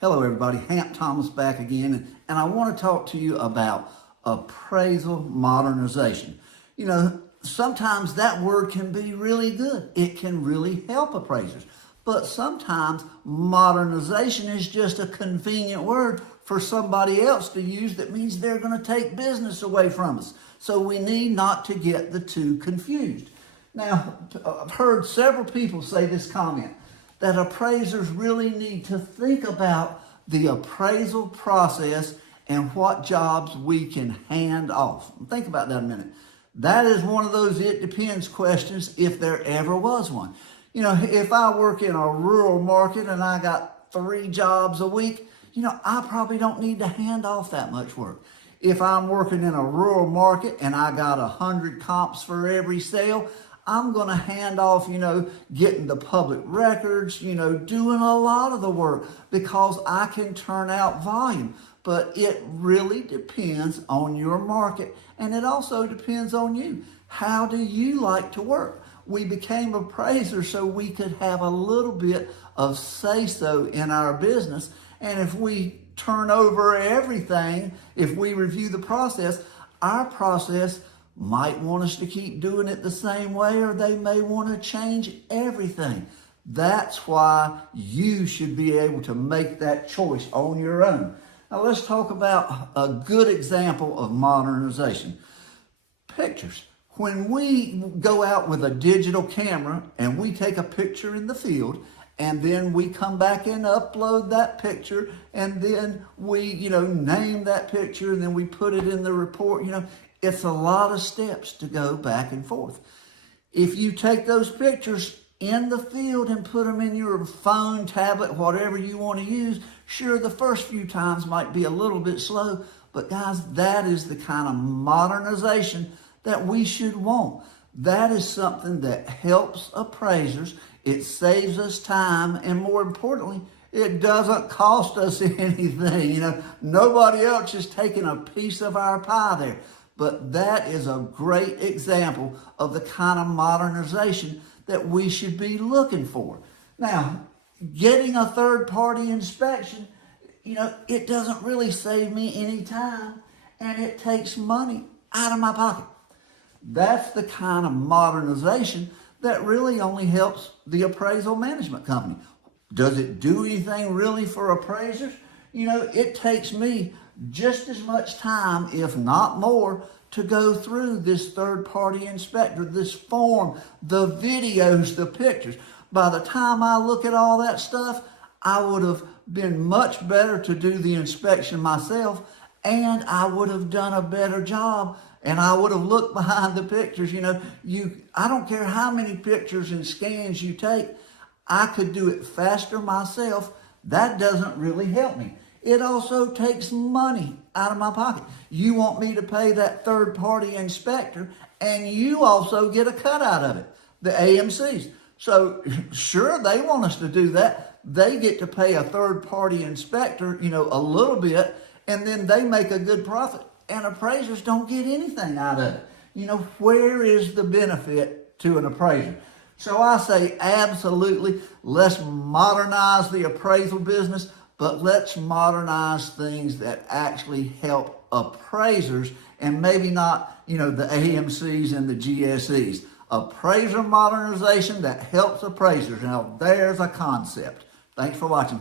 Hello everybody, Hamp Thomas back again, and I want to talk to you about appraisal modernization. You know, sometimes that word can be really good. It can really help appraisers. But sometimes modernization is just a convenient word for somebody else to use that means they're going to take business away from us. So we need not to get the two confused. Now, I've heard several people say this comment, that appraisers really need to think about the appraisal process and what jobs we can hand off. Think about that a minute. That is one of those it depends questions if there ever was one. You know, if I work in a rural market and I got 3 jobs a week, you know, I probably don't need to hand off that much work. If I'm working in a rural market and I got 100 comps for every sale, I'm going to hand off, you know, getting the public records, you know, doing a lot of the work because I can turn out volume. But it really depends on your market, and it also depends on you. How do you like to work? We became appraisers so we could have a little bit of say-so in our business, and if we turn over everything, if we review the process, our process might want us to keep doing it the same way, or they may want to change everything. That's why you should be able to make that choice on your own. Now let's talk about a good example of modernization. Pictures. When we go out with a digital camera and we take a picture in the field, and then we come back and upload that picture, and then we, name that picture, and then we put it in the report, it's a lot of steps to go back and forth. If you take those pictures in the field and put them in your phone, tablet, whatever you want to use, sure, the first few times might be a little bit slow, but guys, that is the kind of modernization that we should want. That is something that helps appraisers. It saves us time, and more importantly, it doesn't cost us anything. Nobody else is taking a piece of our pie there. But that is a great example of the kind of modernization that we should be looking for. Now, getting a third-party inspection, it doesn't really save me any time, and it takes money out of my pocket. That's the kind of modernization that really only helps the appraisal management company. Does it do anything really for appraisers? It takes me just as much time, if not more, to go through this third-party inspector, this form, the videos, the pictures. By the time I look at all that stuff, I would have been much better to do the inspection myself, and I would have done a better job, and I would have looked behind the pictures. I don't care how many pictures and scans you take, I could do it faster myself. That doesn't really help me. It also takes money out of my pocket. You want me to pay that third-party inspector, and you also get a cut out of it, the AMCs. So sure, they want us to do that. They get to pay a third-party inspector, a little bit, and then they make a good profit, and appraisers don't get anything out of it. Where is the benefit to an appraiser? So I say absolutely, let's modernize the appraisal business, but let's modernize things that actually help appraisers, and maybe not, the AMCs and the GSEs. Appraiser modernization that helps appraisers. Now, there's a concept. Thanks for watching.